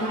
Good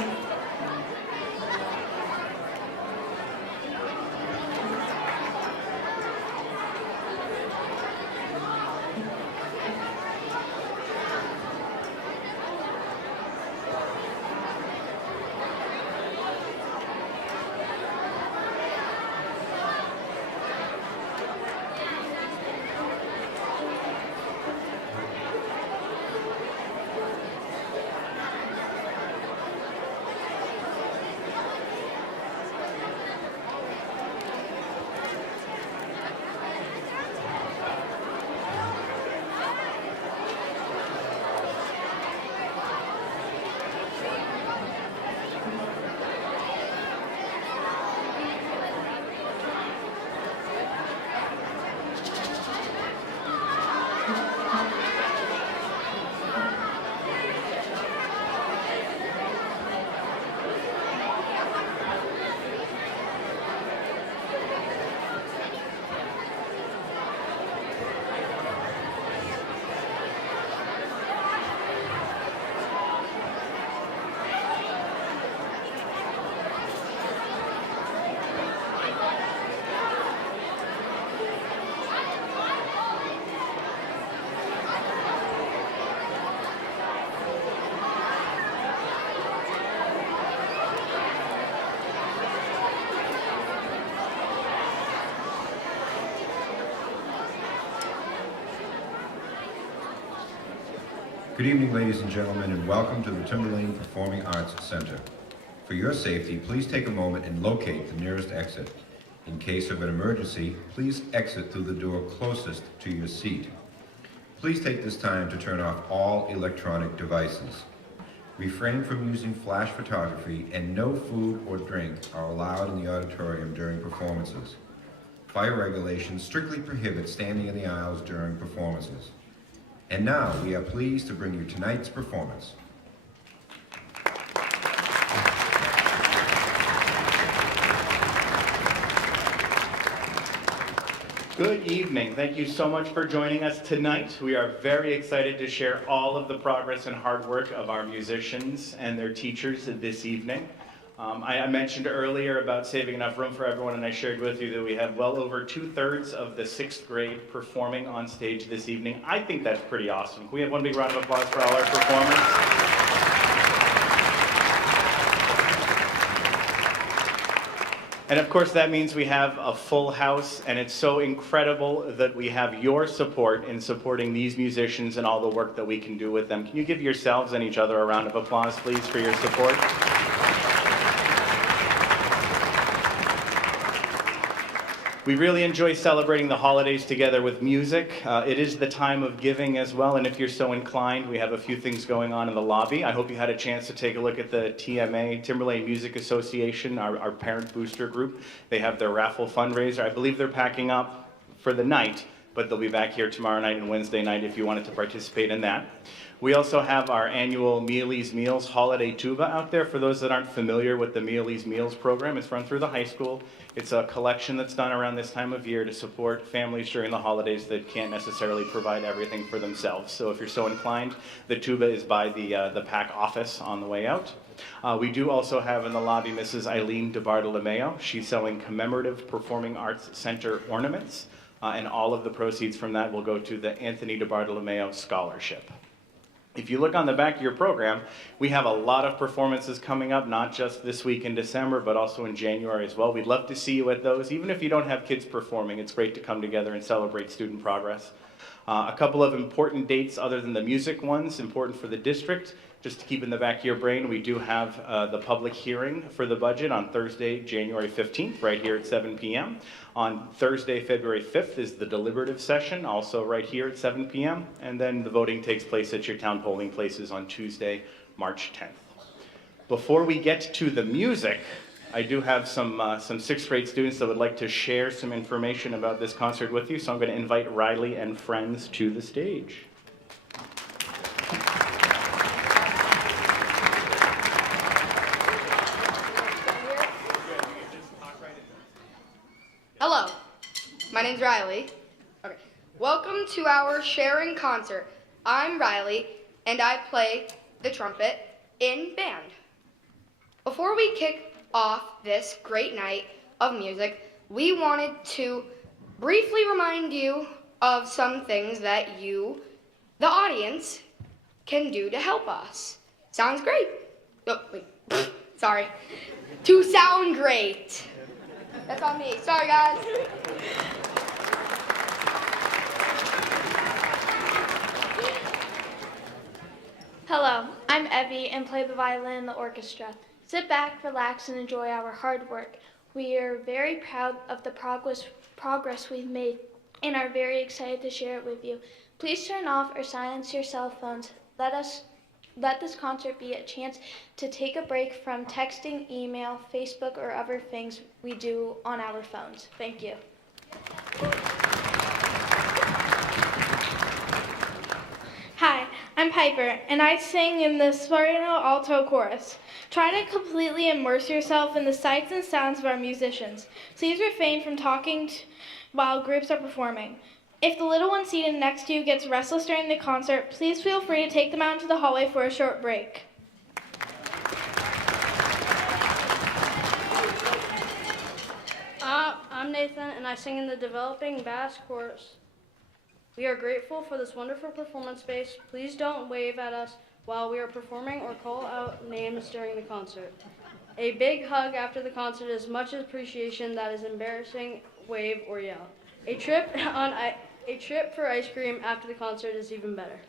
evening, ladies and gentlemen, and welcome to the Timberlane Performing Arts Center. For your safety, please take a moment and locate the nearest exit. In case of an emergency, please exit through the door closest to your seat. Please take this time to turn off all electronic devices. Refrain from using flash photography, and no food or drink are allowed in the auditorium during performances. Fire regulations strictly prohibit standing in the aisles during performances. And now, we are pleased to bring you tonight's performance. Good evening. Thank you so much for joining us tonight. We are very excited to share all of the progress and hard work of our musicians and their teachers this evening. I mentioned earlier about saving enough room for everyone, and I shared with you that we have well over 2/3 of the 6th grade performing on stage this evening. I think that's pretty awesome. Can we have one big round of applause for all our performers? And of course, that means we have a full house, and it's so incredible that we have your support in supporting these musicians and all the work that we can do with them. Can you give yourselves and each other a round of applause, please, for your support? We really enjoy celebrating the holidays together with music. It is the time of giving as well, and if you're so inclined, we have a few things going on in the lobby. I hope you had a chance to take a look at the TMA, Timberlane Music Association, our parent booster group. They have their raffle fundraiser. I believe they're packing up for the night, but they'll be back here tomorrow night and Wednesday night if you wanted to participate in that. We also have our annual Mealy's Meals Holiday Tuba out there. For those that aren't familiar with the Mealy's Meals program, it's run through the high school. It's a collection that's done around this time of year to support families during the holidays that can't necessarily provide everything for themselves. So if you're so inclined, the tuba is by the PAC office on the way out. We do also have in the lobby Mrs. Eileen DeBartolomeo. She's selling commemorative Performing Arts Center ornaments, and all of the proceeds from that will go to the Anthony DeBartolomeo Scholarship. If you look on the back of your program, we have a lot of performances coming up, not just this week in December, but also in January as well. We'd love to see you at those. Even if you don't have kids performing, it's great to come together and celebrate student progress. A couple of important dates other than the music ones, important for the district. Just to keep in the back of your brain, we do have the public hearing for the budget on Thursday, January 15th, right here at 7 p.m. On Thursday, February 5th is the deliberative session, also right here at 7 p.m. And then the voting takes place at your town polling places on Tuesday, March 10th. Before we get to the music, I do have some 6th grade students that would like to share some information about this concert with you. So I'm going to invite Riley and friends to the stage. Hello, my name's Riley. Okay. Welcome to our sharing concert. I'm Riley, and I play the trumpet in band. Before we kick off this great night of music, we wanted to briefly remind you of some things that you, the audience, can do to help us. Sounds great. Oh, wait. Sorry. To sound great. That's on me. Sorry, guys. Hello, I'm Evie and play the violin in the orchestra. Sit back, relax, and enjoy our hard work. We are very proud of the progress we've made and are very excited to share it with you. Please turn off or silence your cell phones. Let this concert be a chance to take a break from texting, email, Facebook, or other things we do on our phones. Thank you. Hi, I'm Piper, and I sing in the soprano alto chorus. Try to completely immerse yourself in the sights and sounds of our musicians. Please refrain from talking while groups are performing. If the little one seated next to you gets restless during the concert, please feel free to take them out into the hallway for a short break. I'm Nathan, and I sing in the developing bass chorus. We are grateful for this wonderful performance space. Please don't wave at us while we are performing or call out names during the concert. A big hug after the concert is much appreciation. That is embarrassing, wave or yell. A trip for ice cream after the concert is even better.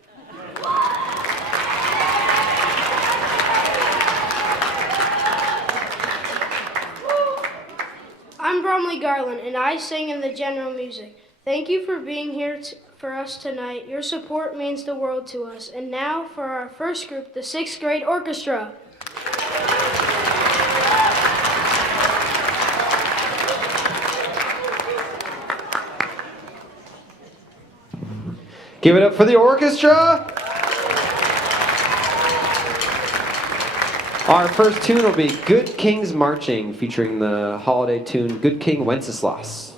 I'm Bromley Garland, and I sing in the general music. Thank you for being here for us tonight. Your support means the world to us. And now for our first group, the 6th grade orchestra. Give it up for the orchestra. Our first tune will be Good King's Marching, featuring the holiday tune Good King Wenceslas.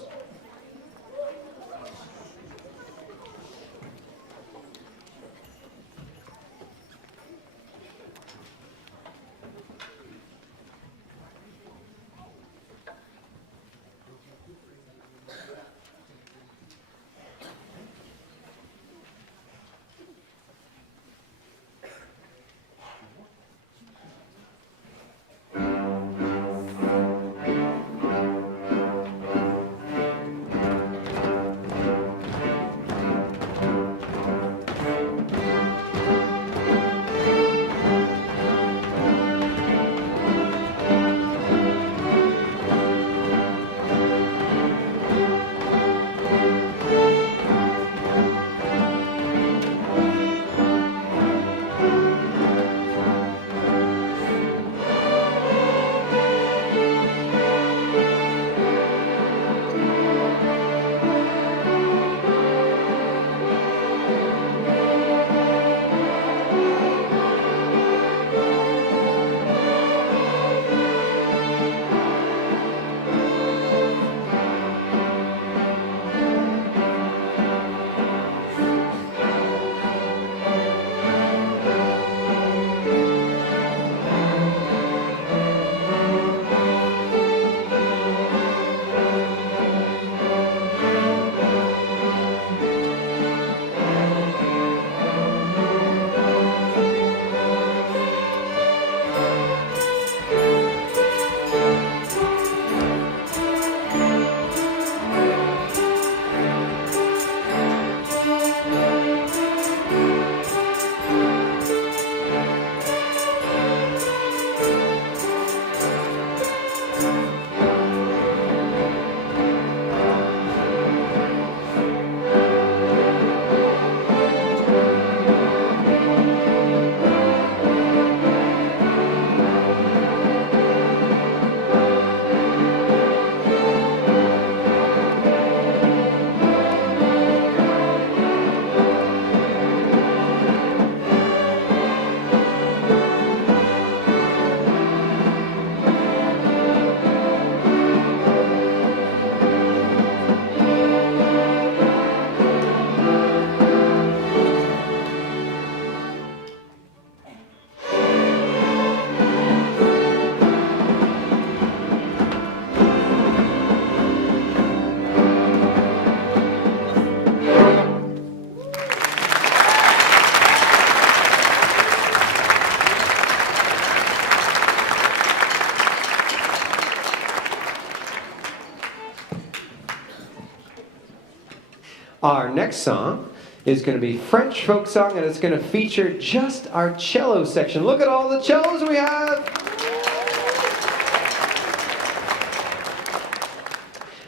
Our next song is going to be French folk song, and it's going to feature just our cello section. Look at all the cellos we have.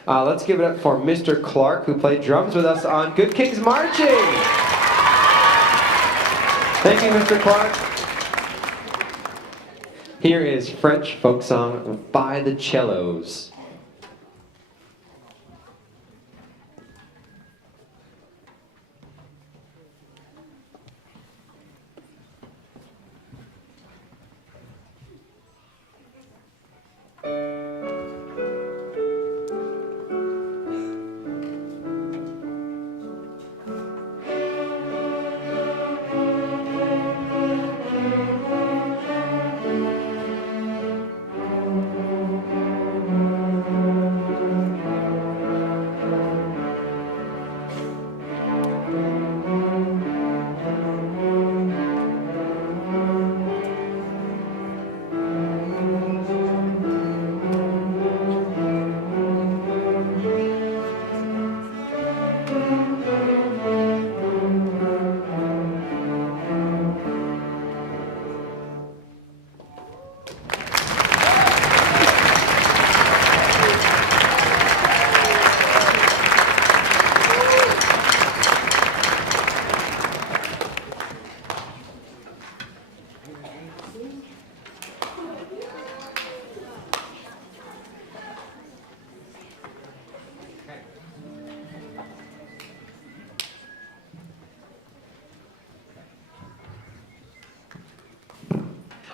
Let's give it up for Mr. Clark, who played drums with us on Good Kings Marching. Thank you, Mr. Clark. Here is French folk song by the cellos.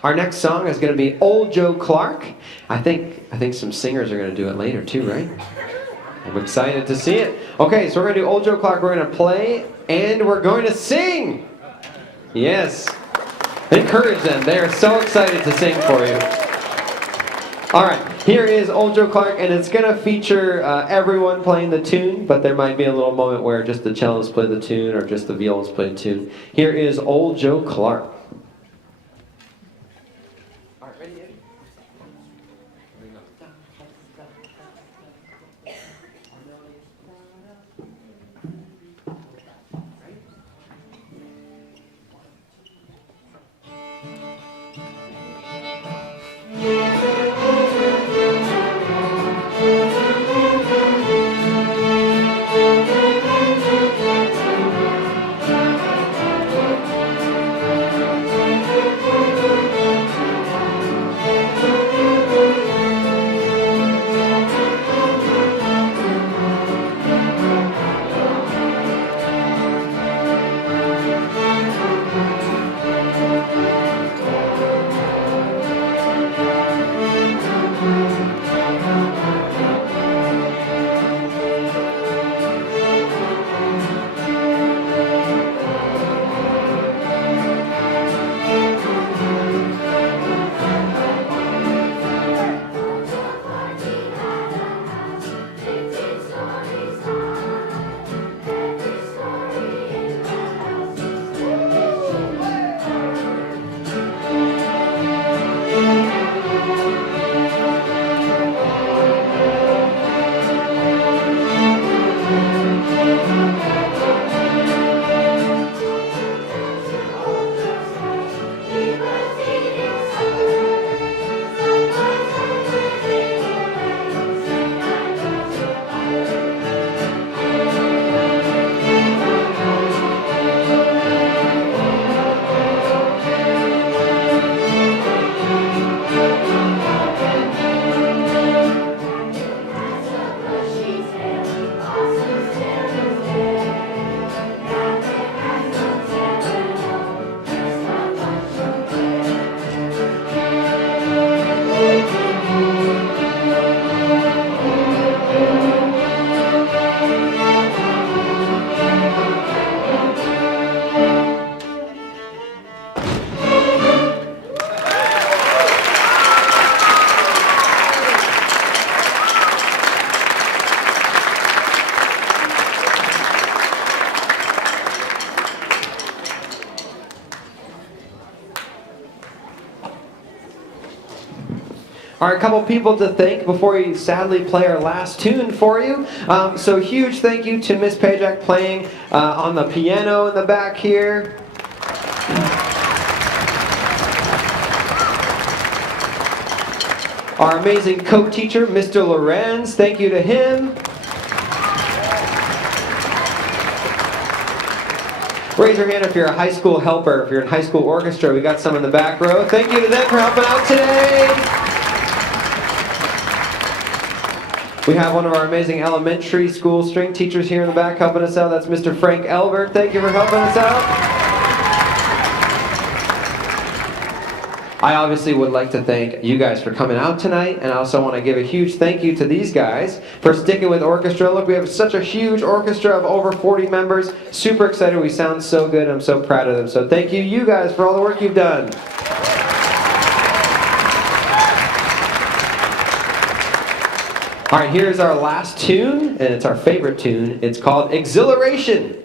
Our next song is going to be Old Joe Clark. I think some singers are going to do it later too, right? I'm excited to see it. Okay, so we're going to do Old Joe Clark. We're going to play and we're going to sing. Yes. Encourage them. They are so excited to sing for you. All right, here is Old Joe Clark, and it's going to feature everyone playing the tune, but there might be a little moment where just the cellos play the tune or just the violas play the tune. Here is Old Joe Clark. All right, a couple people to thank before we sadly play our last tune for you. So huge thank you to Miss Pajak playing on the piano in the back here. Our amazing co-teacher, Mr. Lorenz, thank you to him. Raise your hand if you're a high school helper, if you're in high school orchestra. We got some in the back row. Thank you to them for helping out today. We have one of our amazing elementary school string teachers here in the back helping us out. That's Mr. Frank Elbert. Thank you for helping us out. I obviously would like to thank you guys for coming out tonight, and I also want to give a huge thank you to these guys for sticking with orchestra. Look, we have such a huge orchestra of over 40 members. Super excited. We sound so good. I'm so proud of them. So thank you guys, for all the work you've done. All right, here's our last tune, and it's our favorite tune. It's called Exhilaration.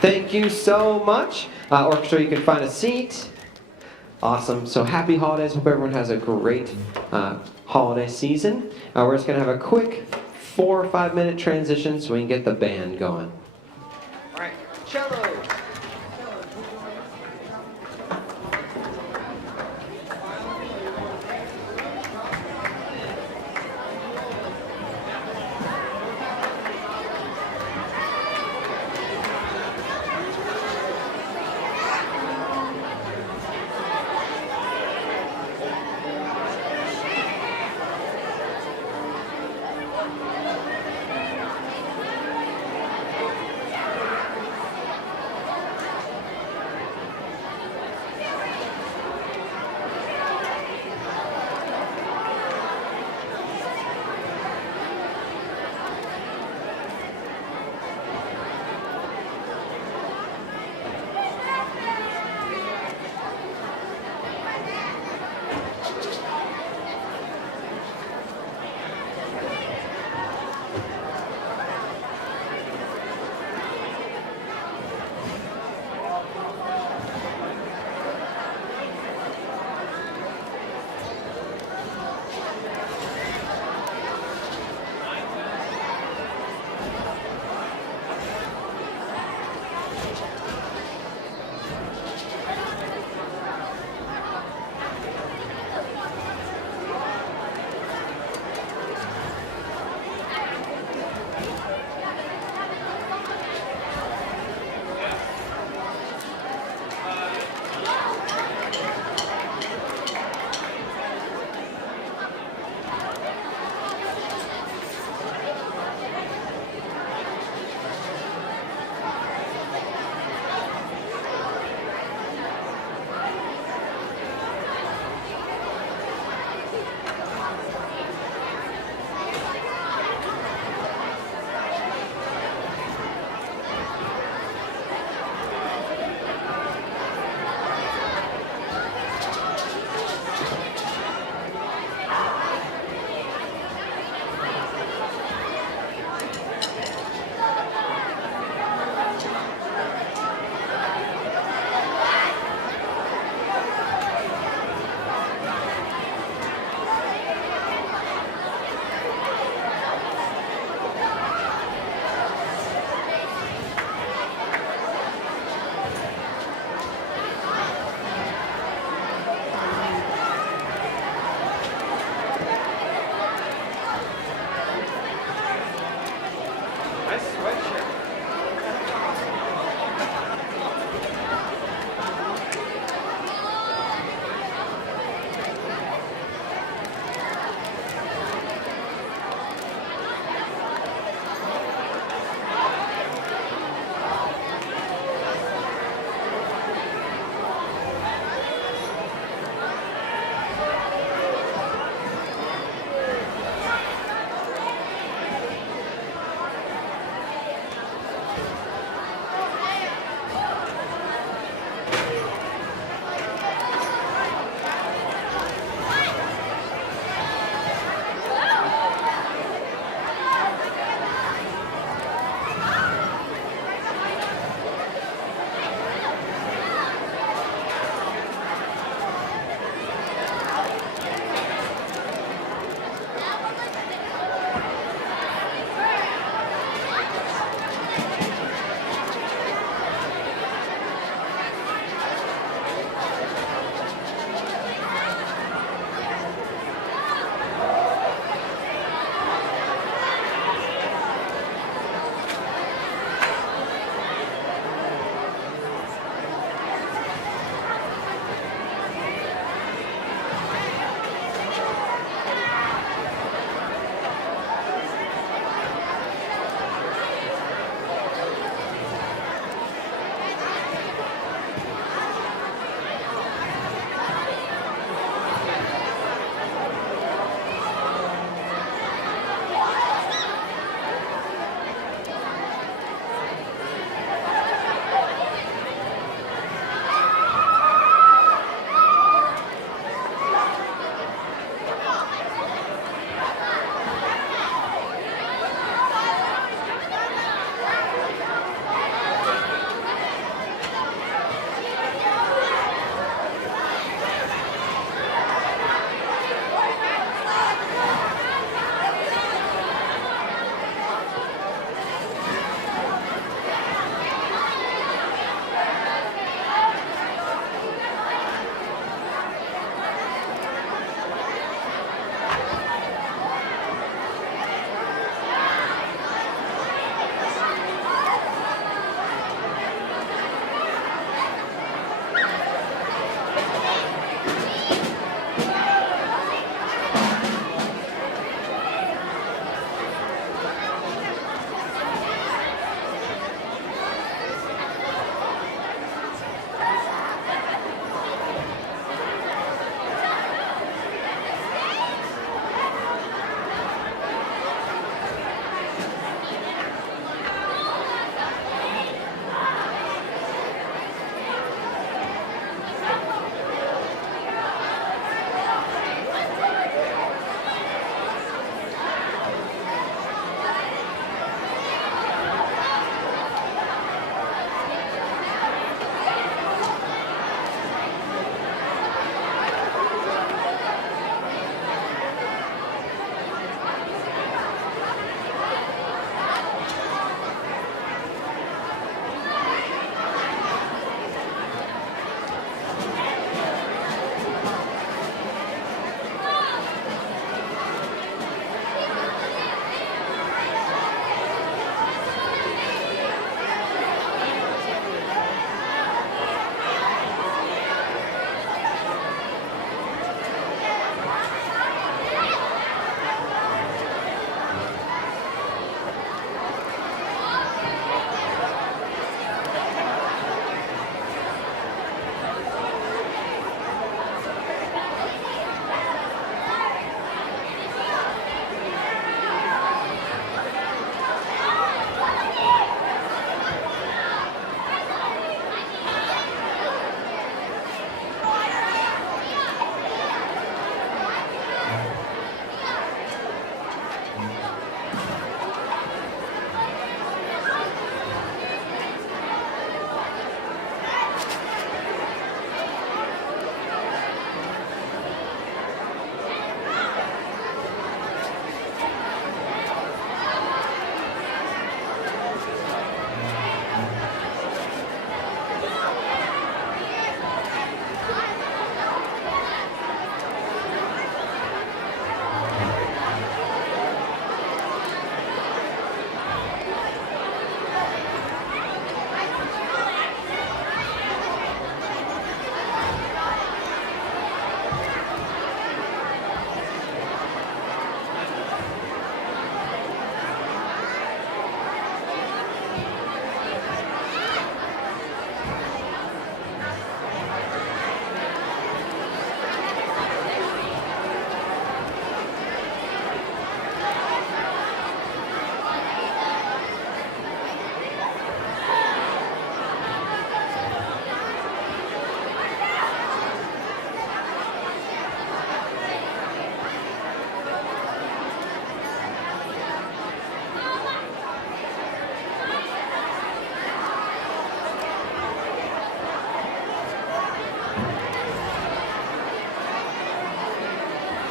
Thank you so much. Orchestra, you can find a seat. Awesome. So happy holidays. Hope everyone has a great holiday season. We're just going to have a quick 4 or 5 minute transition so we can get the band going. All right, cello.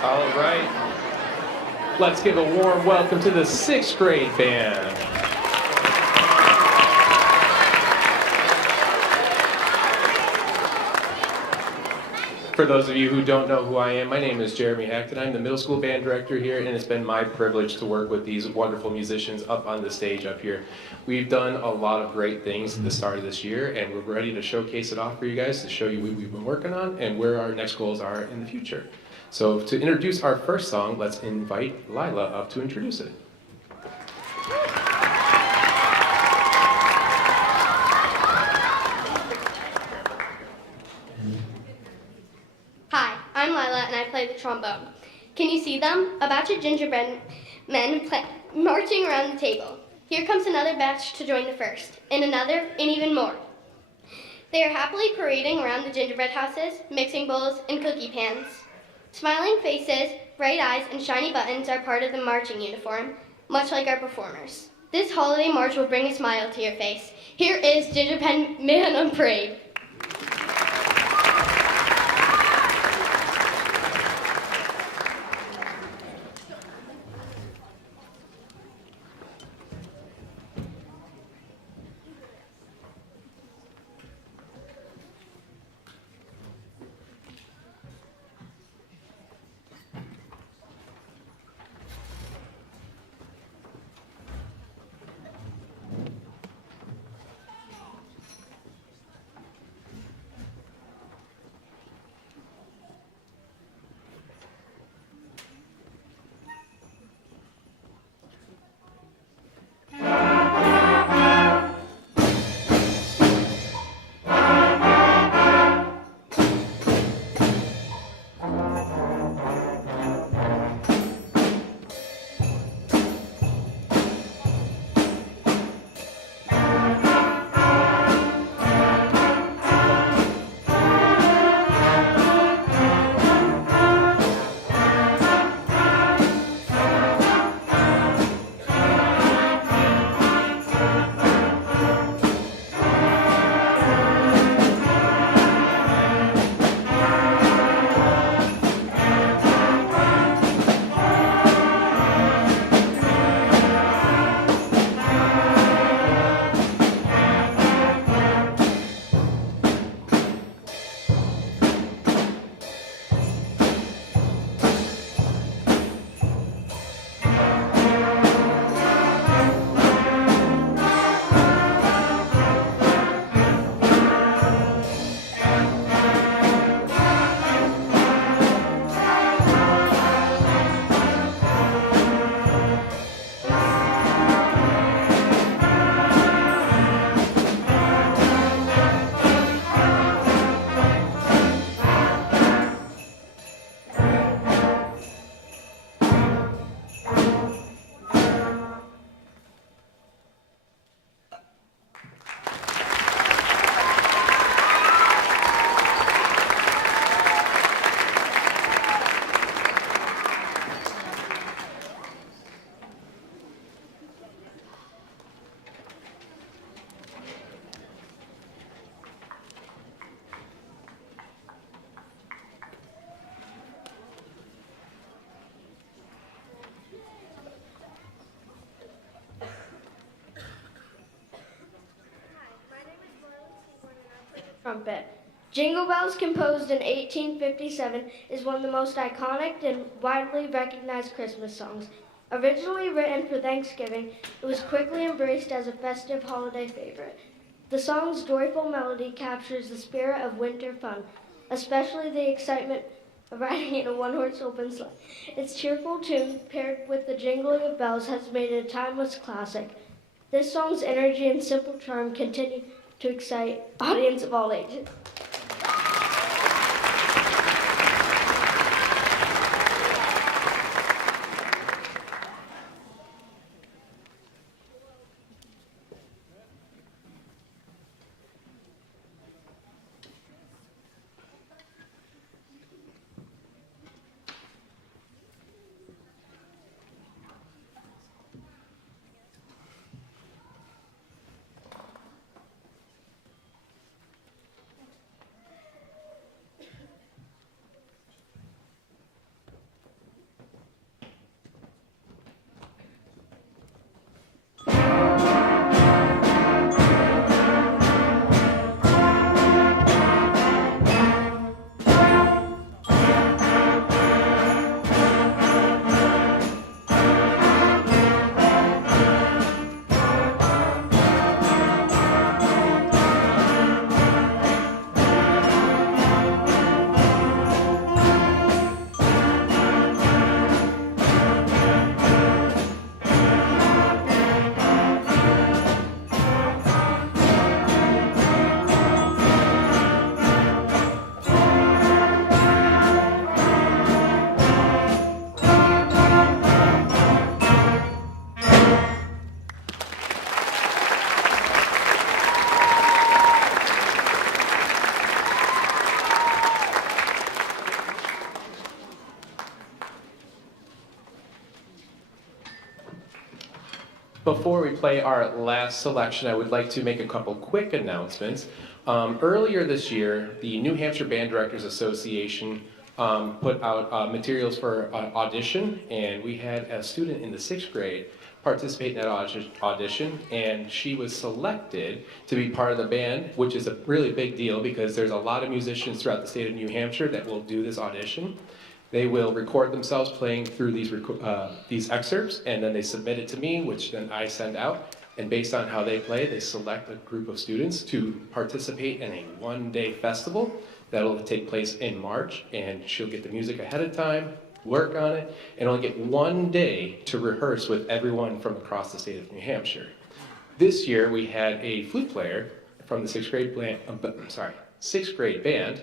All right. Let's give a warm welcome to the 6th grade band. For those of you who don't know who I am, my name is Jeremy Hackton. I'm the middle school band director here, and it's been my privilege to work with these wonderful musicians up on the stage up here. We've done a lot of great things at the start of this year, and we're ready to showcase it off for you guys to show you what we've been working on and where our next goals are in the future. So to introduce our first song, let's invite Lila up to introduce it. Hi, I'm Lila and I play the trombone. Can you see them? A batch of gingerbread men marching around the table. Here comes another batch to join the first, and another, and even more. They are happily parading around the gingerbread houses, mixing bowls and cookie pans. Smiling faces, bright eyes, and shiny buttons are part of the marching uniform, much like our performers. This holiday march will bring a smile to your face. Here is Gingerbread Man on Parade. trumpet. Jingle Bells, composed in 1857, is one of the most iconic and widely recognized Christmas songs. Originally written for Thanksgiving, it was quickly embraced as a festive holiday favorite. The song's joyful melody captures the spirit of winter fun, especially the excitement of riding in a one-horse open sleigh. Its cheerful tune, paired with the jingling of bells, has made it a timeless classic. This song's energy and simple charm continue to excite audiences of all ages. Before we play our last selection, I would like to make a couple quick announcements. Earlier this year, the New Hampshire Band Directors Association put out materials for an audition, and we had a student in the 6th grade participate in that audition, and she was selected to be part of the band, which is a really big deal because there's a lot of musicians throughout the state of New Hampshire that will do this audition. They will record themselves playing through these excerpts, and then they submit it to me, which then I send out. And based on how they play, they select a group of students to participate in a one-day festival that'll take place in March. And she'll get the music ahead of time, work on it, and only get one day to rehearse with everyone from across the state of New Hampshire. This year, we had a flute player from the 6th grade band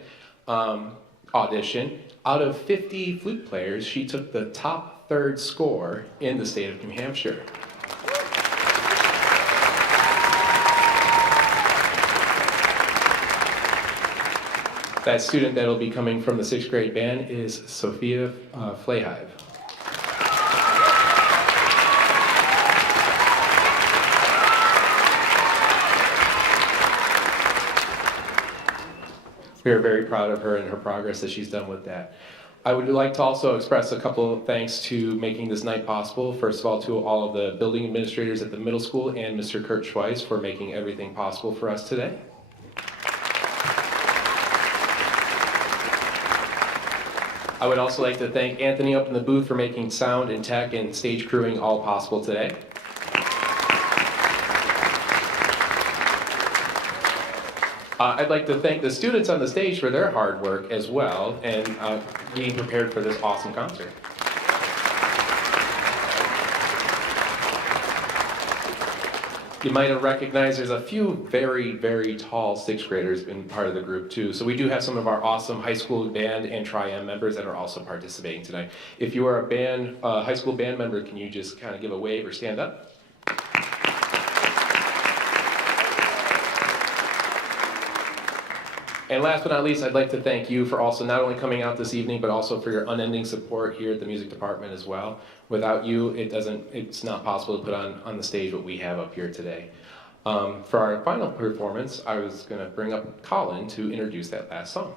audition. Out of 50 flute players, she took the top 3rd score in the state of New Hampshire. That student that'll be coming from the 6th grade band is Sophia Flayhive. We are very proud of her and her progress that she's done with that. I would like to also express a couple of thanks to making this night possible. First of all, to all of the building administrators at the middle school and Mr. Kurt Schweiss for making everything possible for us today. I would also like to thank Anthony up in the booth for making sound and tech and stage crewing all possible today. I'd like to thank the students on the stage for their hard work as well and being prepared for this awesome concert. You might have recognized there's a few very, very tall 6th graders in part of the group too. So we do have some of our awesome high school band and TRMS members that are also participating tonight. If you are a band, high school band member, can you just kind of give a wave or stand up? And last but not least, I'd like to thank you for also not only coming out this evening, but also for your unending support here at the music department as well. Without you, it's not possible to put on the stage what we have up here today. For our final performance, I was going to bring up Colin to introduce that last song.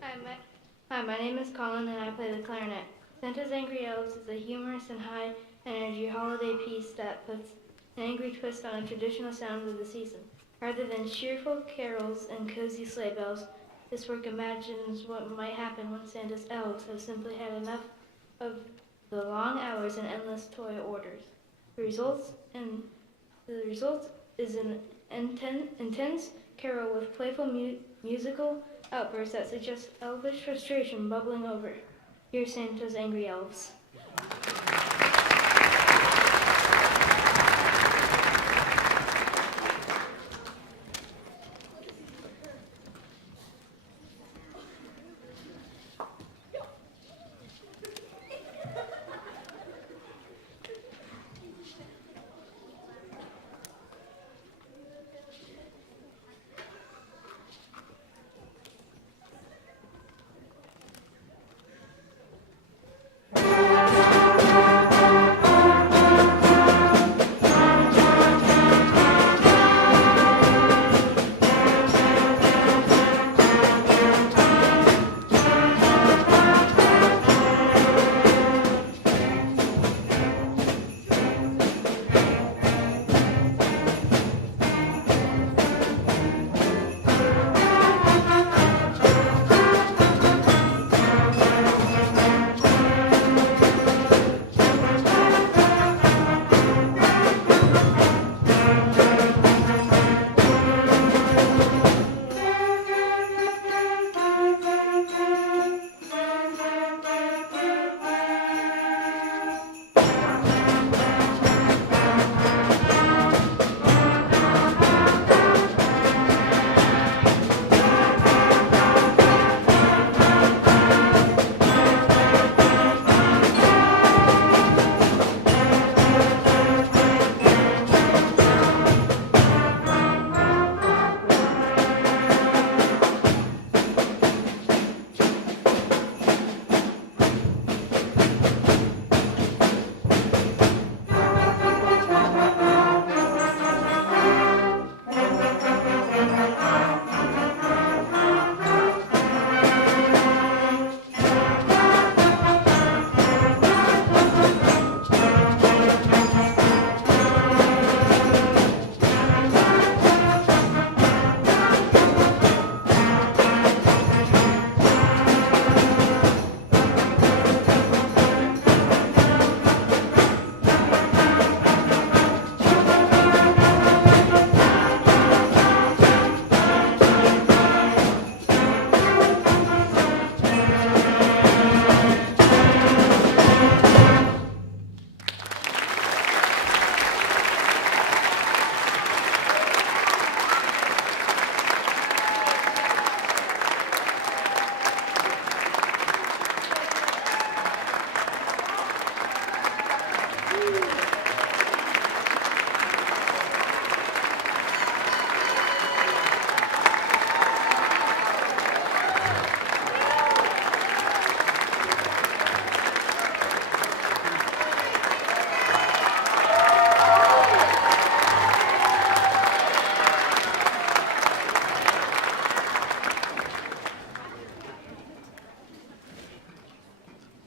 Hi, Hi, my name is Colin and I play the clarinet. Santa's Angry Elves is a humorous and high-energy holiday piece that puts an angry twist on the traditional sounds of the season. Rather than cheerful carols and cozy sleigh bells, this work imagines what might happen when Santa's elves have simply had enough of the long hours and endless toy orders. The result is an intense carol with playful musical outbursts that suggest elvish frustration bubbling over. Here's Santa's Angry Elves.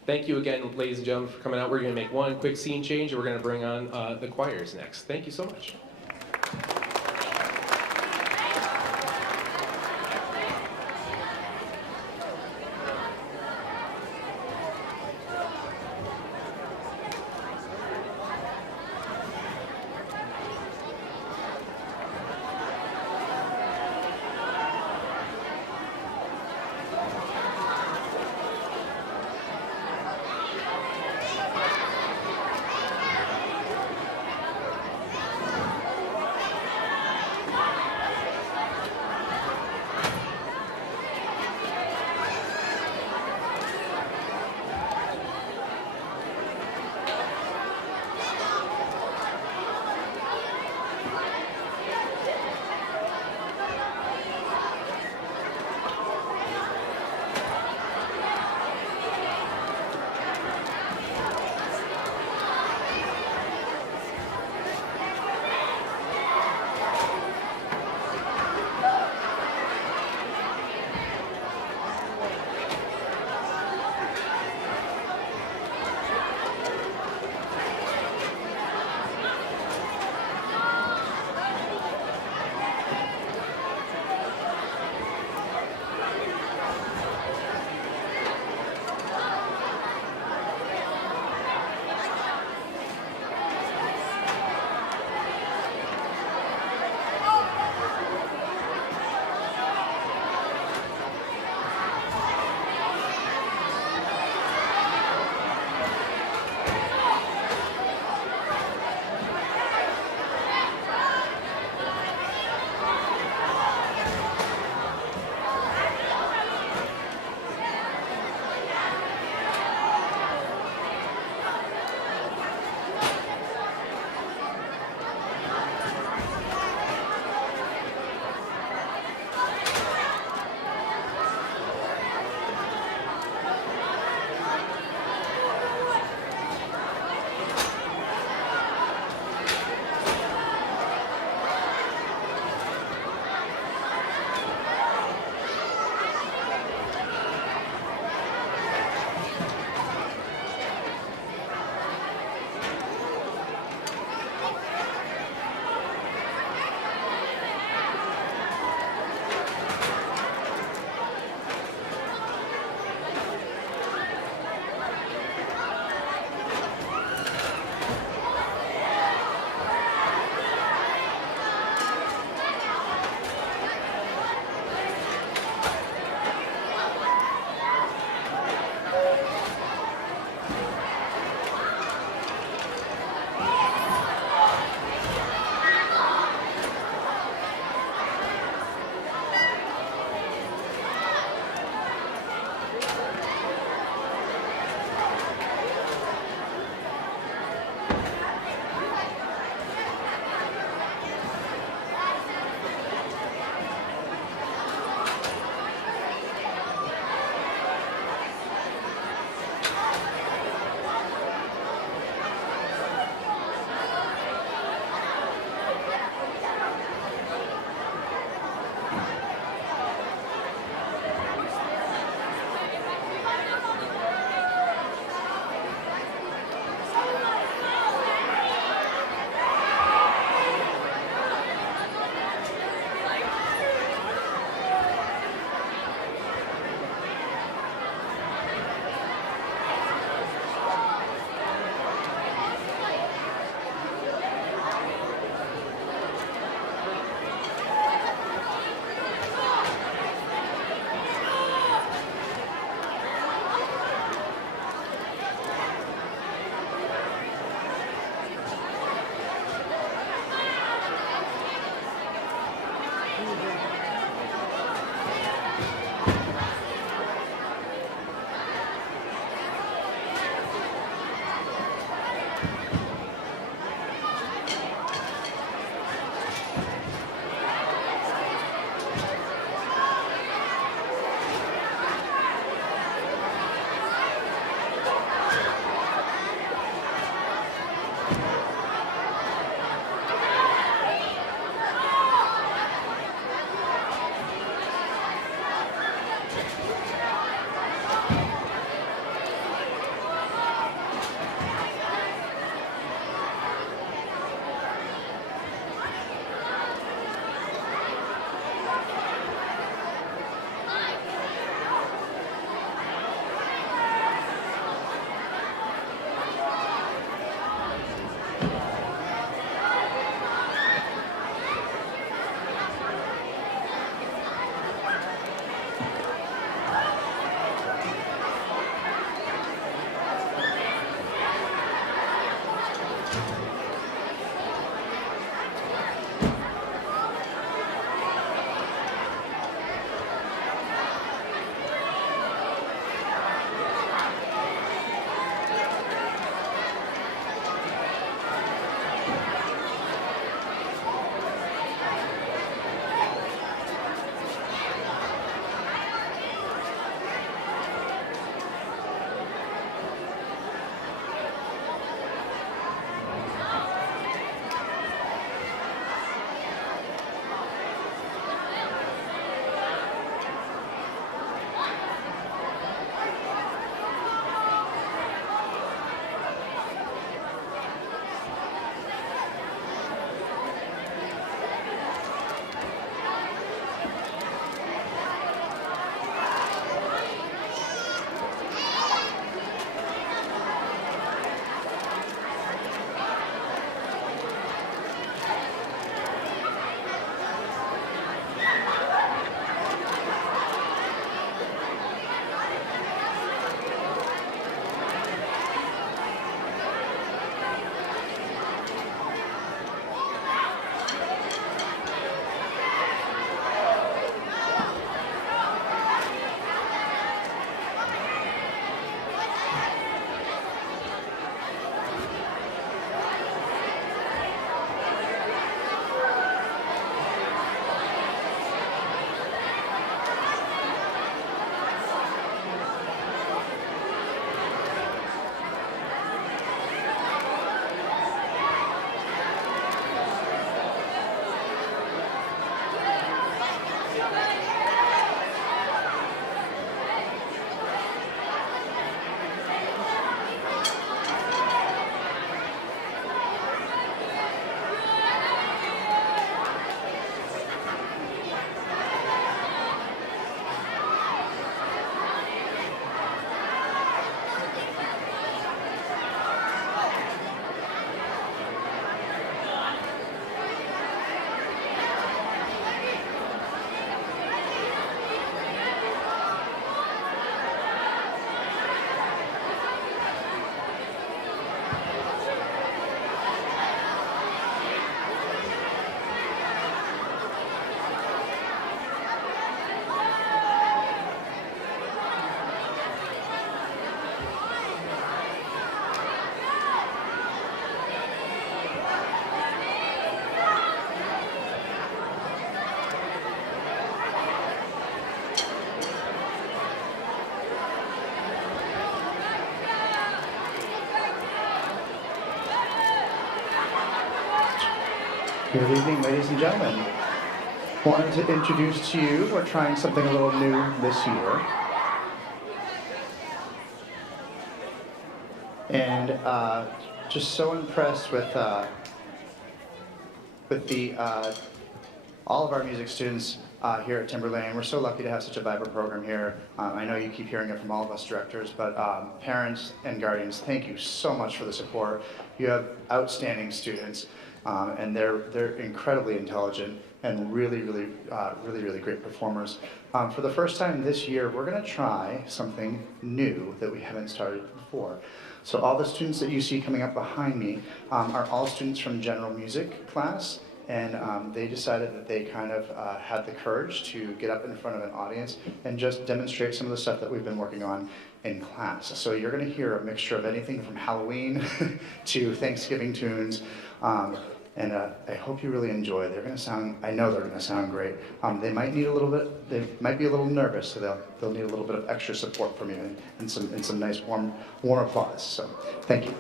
Thank you again, ladies and gentlemen, for coming out. We're going to make one quick scene change, and we're going to bring on the choirs next. Thank you so much. Good evening, ladies and gentlemen. Wanted to introduce to you, we're trying something a little new this year. And just so impressed with the all of our music students here at Timberlane. We're so lucky to have such a vibrant program here. I know you keep hearing it from all of us directors, but parents and guardians, thank you so much for the support. You have outstanding students, and they're incredibly intelligent and really great performers. For the first time this year, we're going to try something new that we haven't started before. So all the students that you see coming up behind me are all students from general music class, and they decided that they kind of had the courage to get up in front of an audience and just demonstrate some of the stuff that we've been working on in class. So you're going to hear a mixture of anything from Halloween to Thanksgiving tunes. And I hope you really enjoy. They're going to sound, I know they're going to sound great. They might need a little bit, they might be a little nervous, so they'll need a little bit of extra support from you and some nice warm applause. So thank you.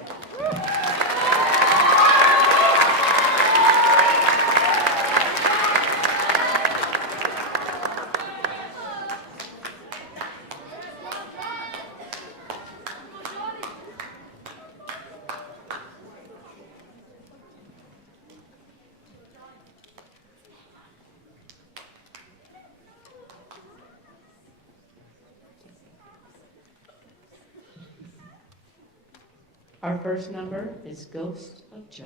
Our first number is Ghost of Joy.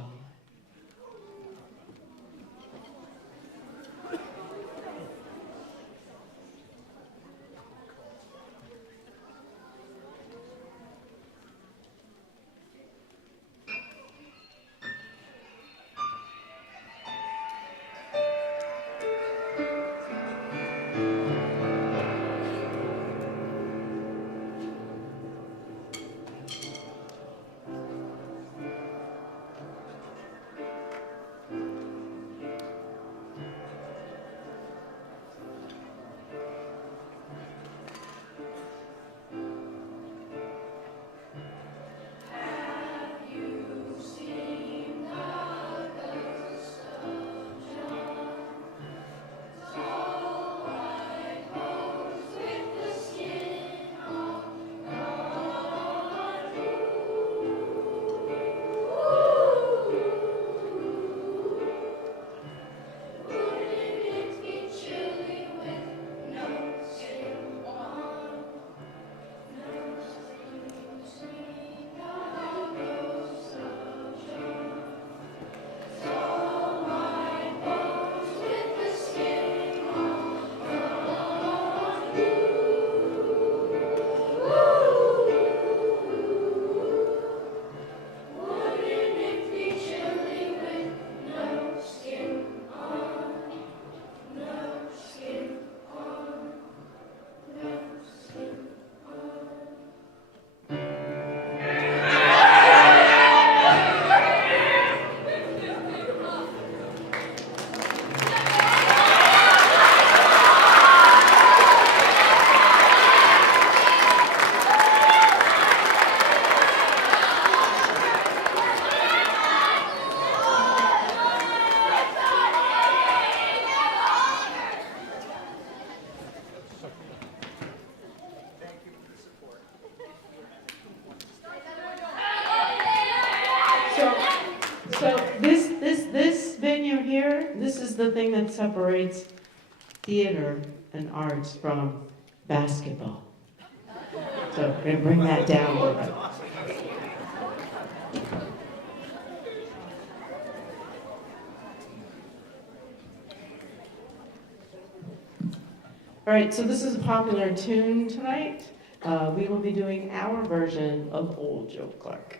So this venue here, this is the thing that separates theater and arts from basketball. So we're going to bring that down a little bit. All right, so this is a popular tune tonight. We will be doing our version of Old Joe Clark.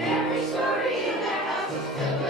Every story in that house is filled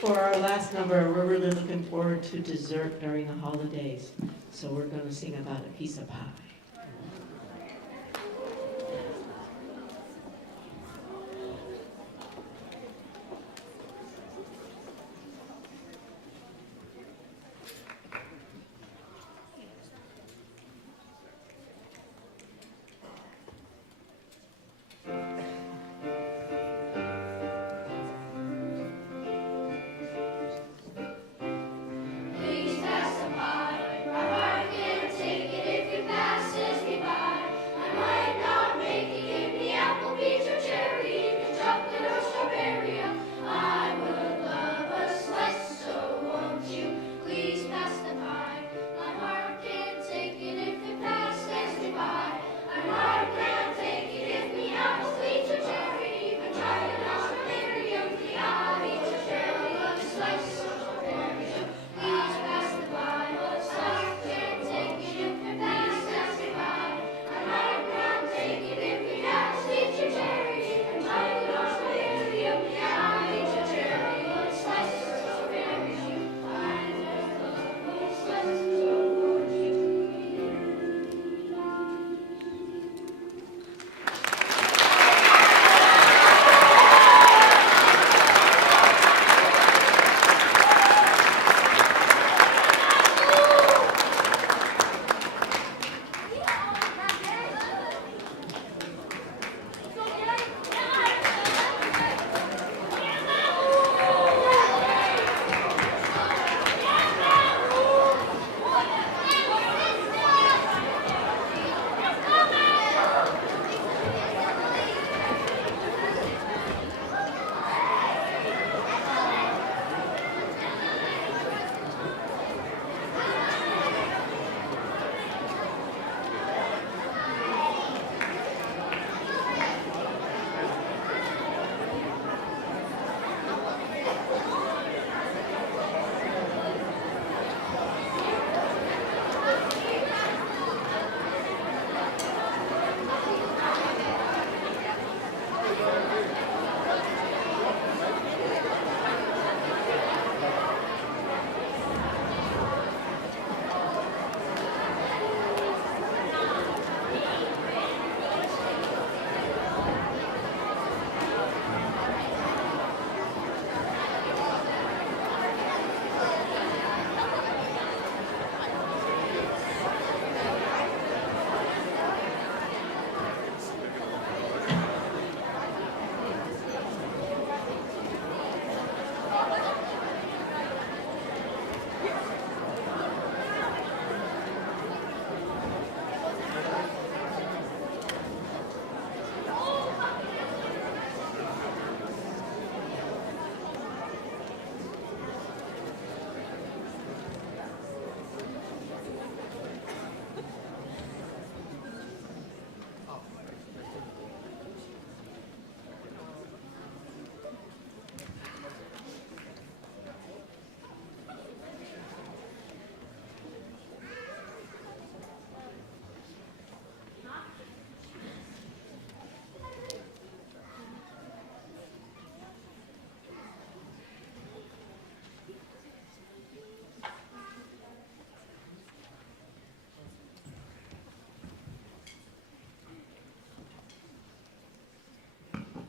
For our last number, we're really looking forward to dessert during the holidays. So we're going to sing about a piece of pie. Please pass the pie. My heart can't take it if you pass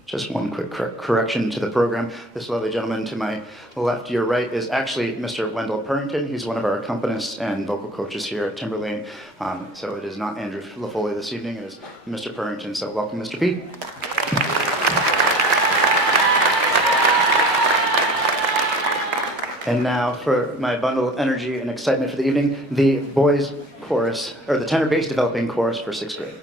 Just one quick correction to the program. This lovely gentleman to my left, your right, is actually Mr. Wendell Purrington. He's one of our accompanists and vocal coaches here at Timberlane. So it is not Andrew LaFoley this evening, it is Mr. Purrington. So welcome, Mr. P. And now for my bundle of energy and excitement for the evening, the boys chorus, or the tenor bass developing chorus for 6th grade.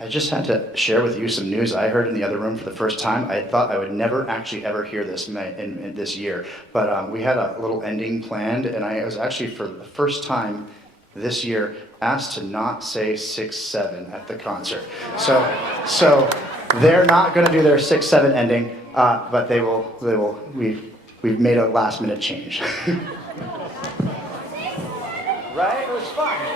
I just had to share with you some news I heard in the other room for the first time. I thought I would never actually ever hear this in this year, but we had a little ending planned, and I was actually for the first time this year asked to not say 6-7 at the concert. So they're not going to do their 6-7 ending, but they will. We've made a last minute change. Right? It was fun.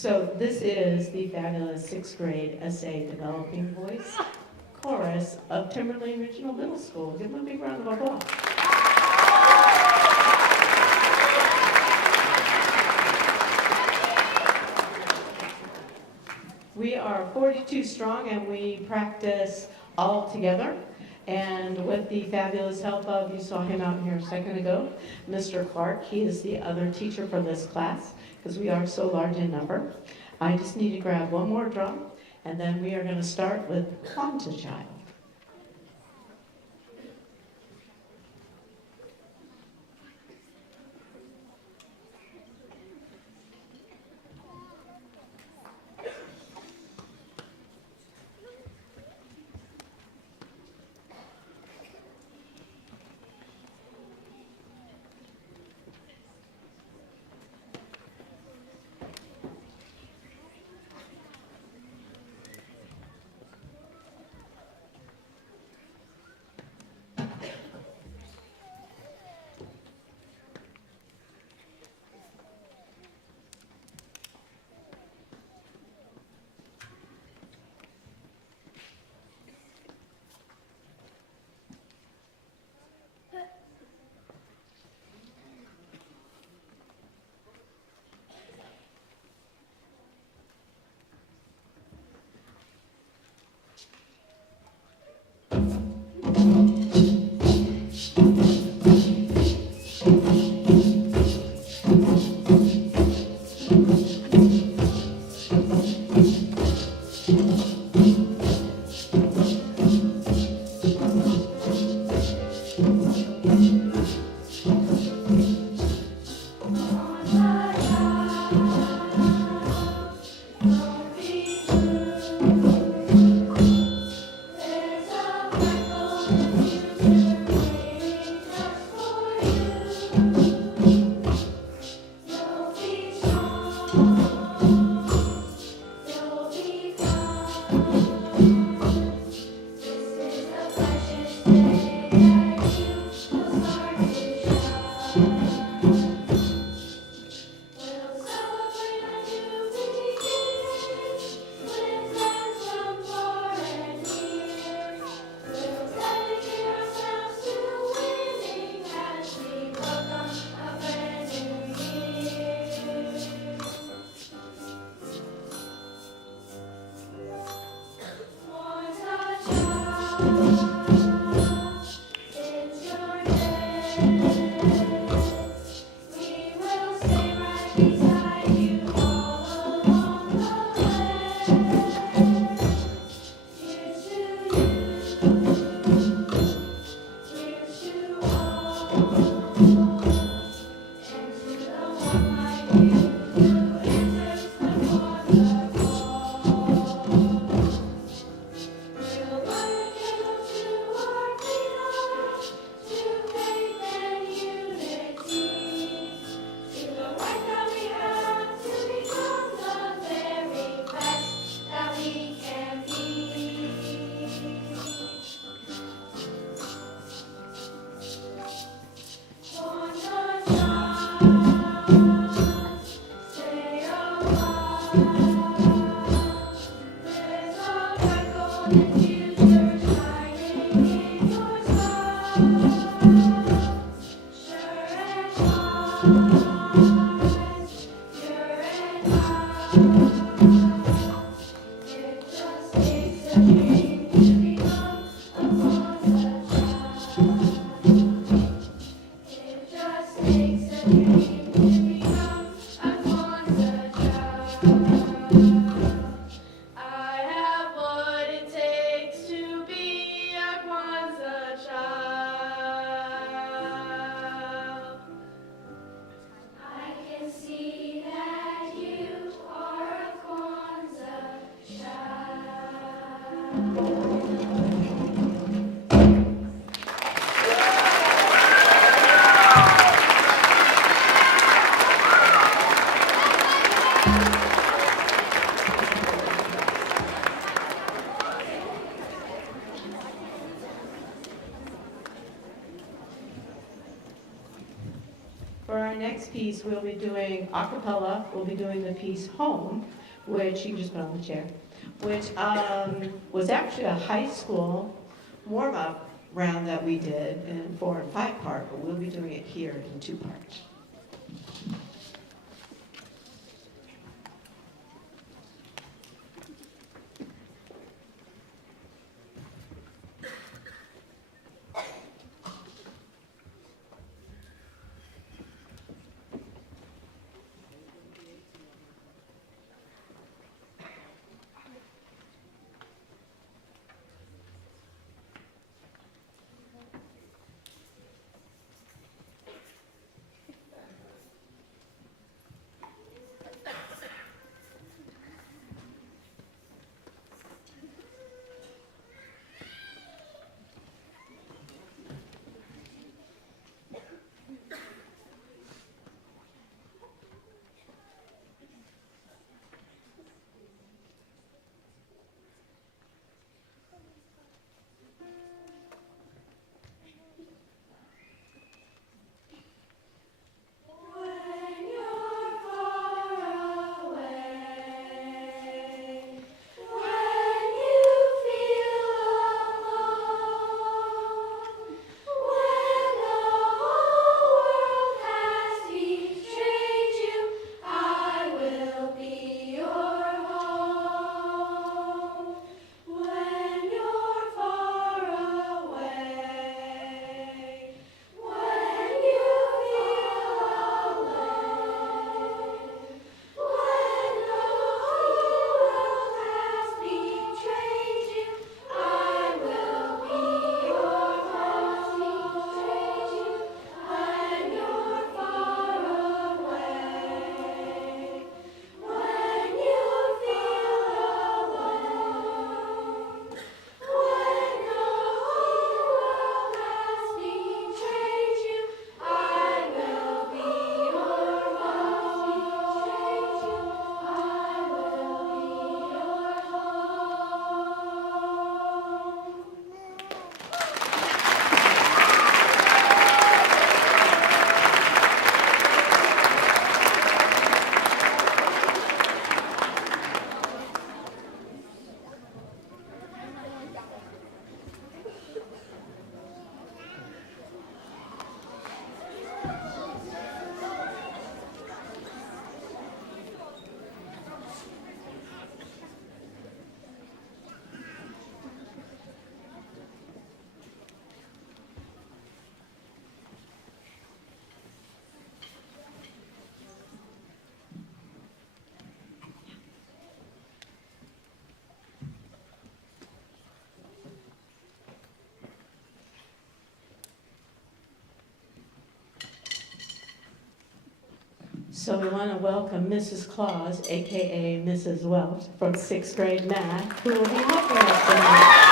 So this is the fabulous 6th grade essay developing voice chorus of Timberlane Regional Middle School. Give them a big round of applause. We are 42 strong and we practice all together. And with the fabulous help of, you saw him out here a second ago, Mr. Clark. He is the other teacher for this class because we are so large in number. I just need to grab one more drum and then we are going to start with Quanta Child. For our next piece, we'll be doing a cappella. We'll be doing the piece Home, which you can just put on the chair, which was actually a high school warm-up round that we did in 4 and 5 part, but we'll be doing it here in 2 parts. So we want to welcome Mrs. Claus, aka Mrs. Welch, from 6th grade math, who will be helping us tonight.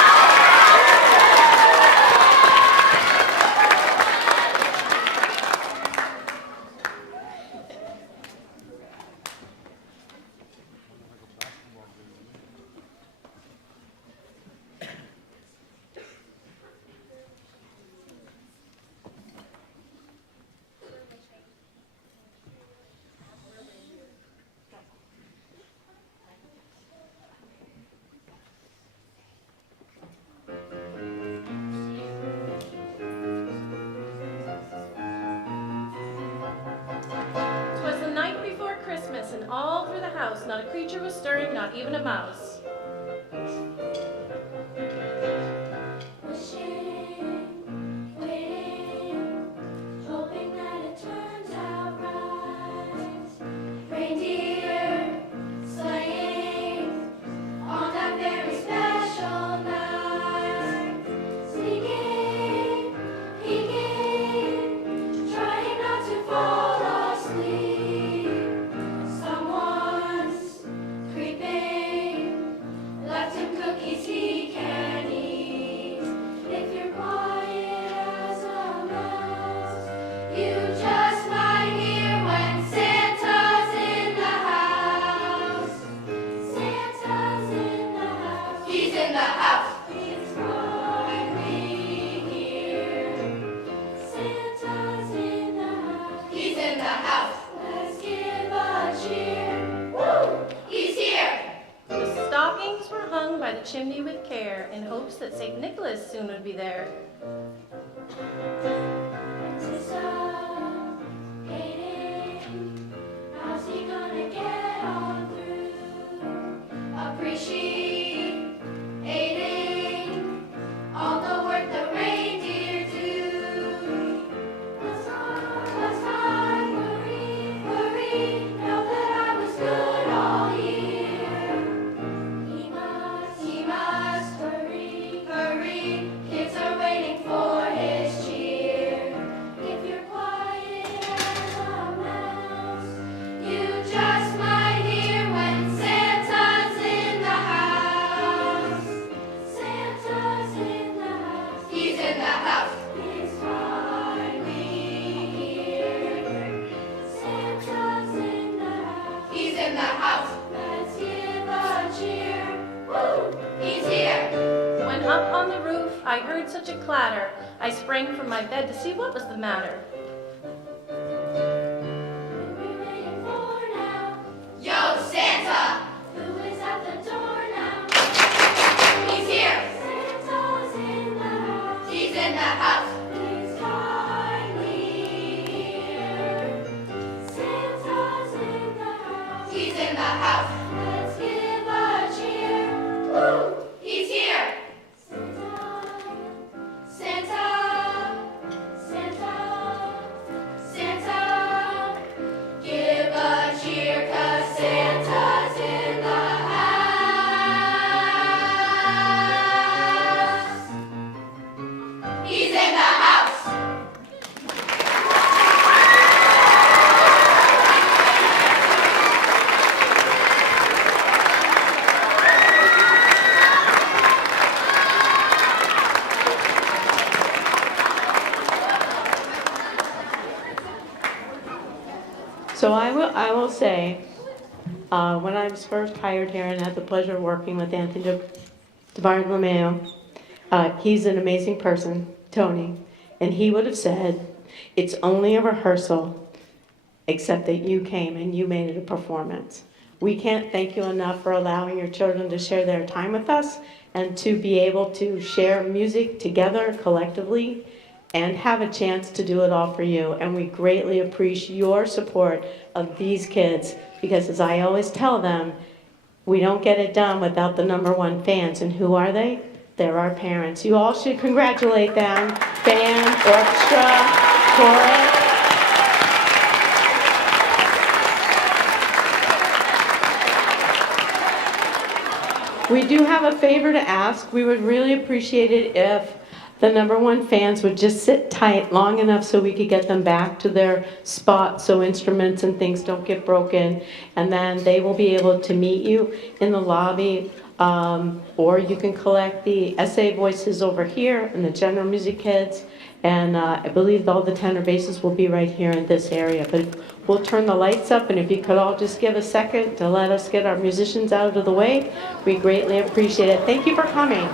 And all through the house, not a creature was stirring, not even a mouse. Wishing, waiting, hoping that it turns out right. Reindeer sleighing on that very special night. Sneaking, peeking, trying not to fall asleep. Someone's creeping chimney with care in hopes that St. Nicholas soon would be there. How's he gonna get on through? Appreciating all the work the reindeer do. What's time, worry, know that I was good all year. He must hurry, kids are waiting for his cheer. If you're quiet as a mouse, you just might hear when Santa's in the house. Santa's in the house. He's in the house. He's finally here. Santa's in the house. He's in the house. Let's give a cheer. Woo! He's here. When up on the roof, I heard such a clatter. I sprang from my bed to see what was the matter. Yo, Santa! Who is at the door now? He's here! Santa's in the house. He's in the house. He's finally here. Santa's in the house. He's in the house. Let's give a cheer. Woo! He's here! Santa, Santa, Santa, give a cheer 'cause Santa's in the house. He's in the house. So I will say, when I was first hired here and had the pleasure of working with Anthony DeBartolomeo, he's an amazing person, Tony, and he would have said, it's only a rehearsal, except that you came and you made it a performance. We can't thank you enough for allowing your children to share their time with us and to be able to share music together collectively and have a chance to do it all for you. And we greatly appreciate your support of these kids because, as I always tell them, we don't get it done without the #1 fans. And who are they? They're our parents. You all should congratulate them. Band, orchestra, chorus. We do have a favor to ask. We would really appreciate it if the #1 fans would just sit tight long enough so we could get them back to their spot so instruments and things don't get broken. And then they will be able to meet you in the lobby, or you can collect the SA voices over here and the general music kids. And I believe all the tenor basses will be right here in this area. But we'll turn the lights up, and if you could all just give a second to let us get our musicians out of the way, we greatly appreciate it. Thank you for coming.